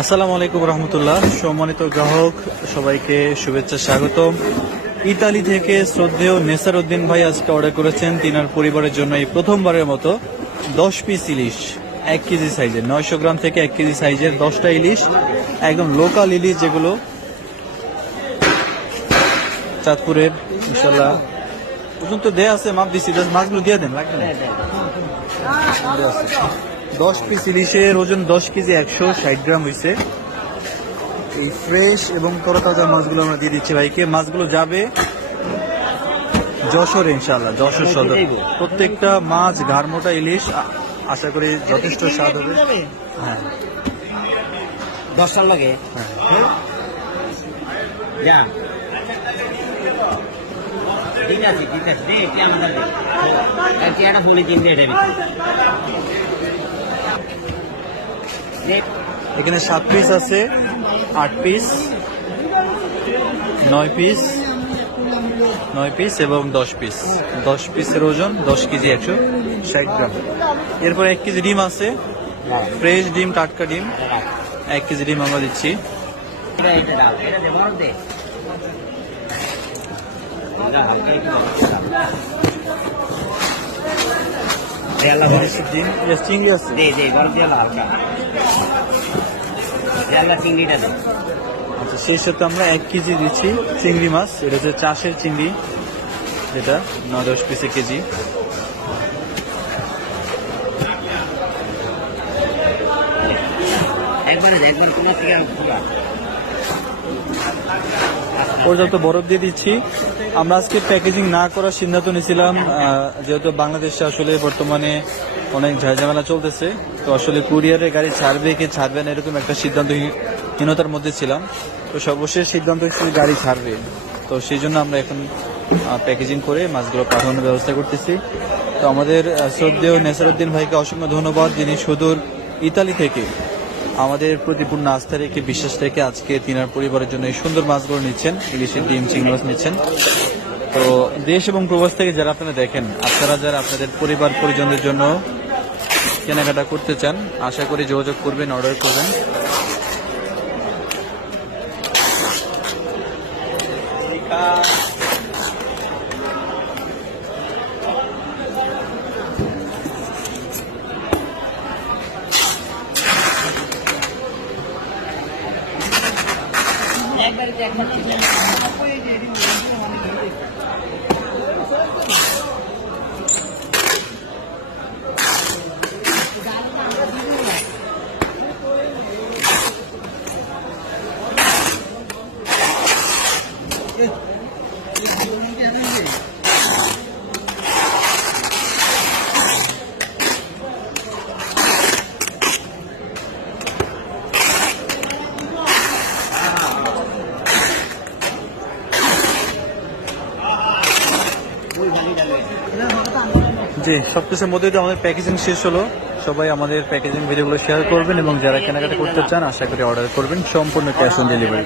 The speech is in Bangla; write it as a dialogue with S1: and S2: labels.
S1: আসসালামু আলাইকুম রহমতুল্লাহ। সম্মানিত গ্রাহক সবাইকে শুভেচ্ছা স্বাগতম। ইতালি থেকে শ্রদ্ধেয় নেসার উদ্দিন ভাই আজকে অর্ডার করেছেন। তিনার পরিবারের জন্য এই প্রথমবারের মতো দশ পিস ইলিশ এক কেজি সাইজের নয়শো গ্রাম থেকে এক কেজি সাইজের দশটা ইলিশ একদম লোকাল ইলিশ যেগুলো চাঁদপুরের ইনশাল্লাহ পর্যন্ত দেয়া আছে মাপ জাস্ট মাছগুলো দিয়ে দেন লাগবে না? আছে। দশ পিস ইলিশের ওজন দশ কেজি একশো ষাট গ্রাম হয়েছে এই ফ্রেশ এবং তরতাজা মাছগুলো আমরা দিয়ে দিচ্ছি ভাইকে। মাছগুলো যাবে যশোর ইনশাল্লাহ যশোর সদর। প্রত্যেকটা মাছ ঘাড়মোটা ইলিশ আশা করি যথেষ্ট স্বাদ হবে। হ্যাঁ।
S2: দশটার লাগে?
S1: হ্যাঁ।
S2: ঠিক আছে ঠিক আছে। দে কি আমাদের দে। কি ফোনে
S1: এখানে সাত পিস আছে, আট পিস নয় পিস নয় পিস এবং দশ পিস দশ পিসের ওজন দশ কেজি একশো ষাট গ্রাম। এরপর এক কেজি ডিম আছে, ফ্রেশ ডিম, টাটকা ডিম। এক কেজি ডিম আমরা দিচ্ছি।
S2: এটা এটা এটা না বলে
S1: ডিম yes, চিংড়ি আছে।
S2: দে দে দিয়ে আল্লাহ হালকা। আল্লাহ চিংড়িটা দে
S1: আচ্ছা সেই সাথে আমরা এক কেজি দিচ্ছি চিংড়ি মাছ। এটা হচ্ছে চাষের চিংড়ি। যেটা নয় দশ পিসে কেজি।
S2: একবারে একবার তোমার থেকে
S1: পর্যাপ্ত বরফ দিয়ে দিচ্ছি। আমরা আজকে প্যাকেজিং না করার সিদ্ধান্ত নিয়েছিলাম যেহেতু বাংলাদেশে আসলে বর্তমানে অনেক ঝামেলা চলতেছে, তো আসলে কুরিয়ারের গাড়ি ছাড়বে কি ছাড়বে না এরকম একটা সিদ্ধান্তহীনতার মধ্যে ছিলাম। তো সর্বশেষ সিদ্ধান্ত হিসেবে গাড়ি ছাড়বে। তো সেই জন্য আমরা এখন প্যাকেজিং করে মাছগুলো পাঠানোর ব্যবস্থা করতেছি। তো আমাদের শ্রদ্ধেয় নেসারুদ্দিন ভাইকে অসংখ্য ধন্যবাদ, যিনি সুদূর ইতালি থেকে আমাদের প্রতি পূর্ণ আস্থা রেখে, বিশ্বাস রেখে আজকে তিনার পরিবারের জন্য এই সুন্দর মাছগুলো নিচ্ছেন। ইলিশের ডিম, চিংড়ি মাছ নিচ্ছেন। তো দেশ এবং প্রবাস থেকে যারা আপনারা দেখেন, আপনারা যারা আপনাদের পরিবার পরিজনদের জন্য কেনাকাটা করতে চান, আশা করি যোগাযোগ করবেন, অর্ডার করবেন।
S2: एक बार चेक कर लीजिए आपको ये जेडी हमारे घर देखा Good.
S1: জি, সবকিছুর মধ্যে আমাদের প্যাকেজিং শেষ হলো। সবাই আমাদের প্যাকেজিং ভিডিওগুলো শেয়ার করবেন এবং যারা কেনাকাটা করতে চান, আশা করি অর্ডার করবেন। সম্পূর্ণ ক্যাশ অন ডেলিভারি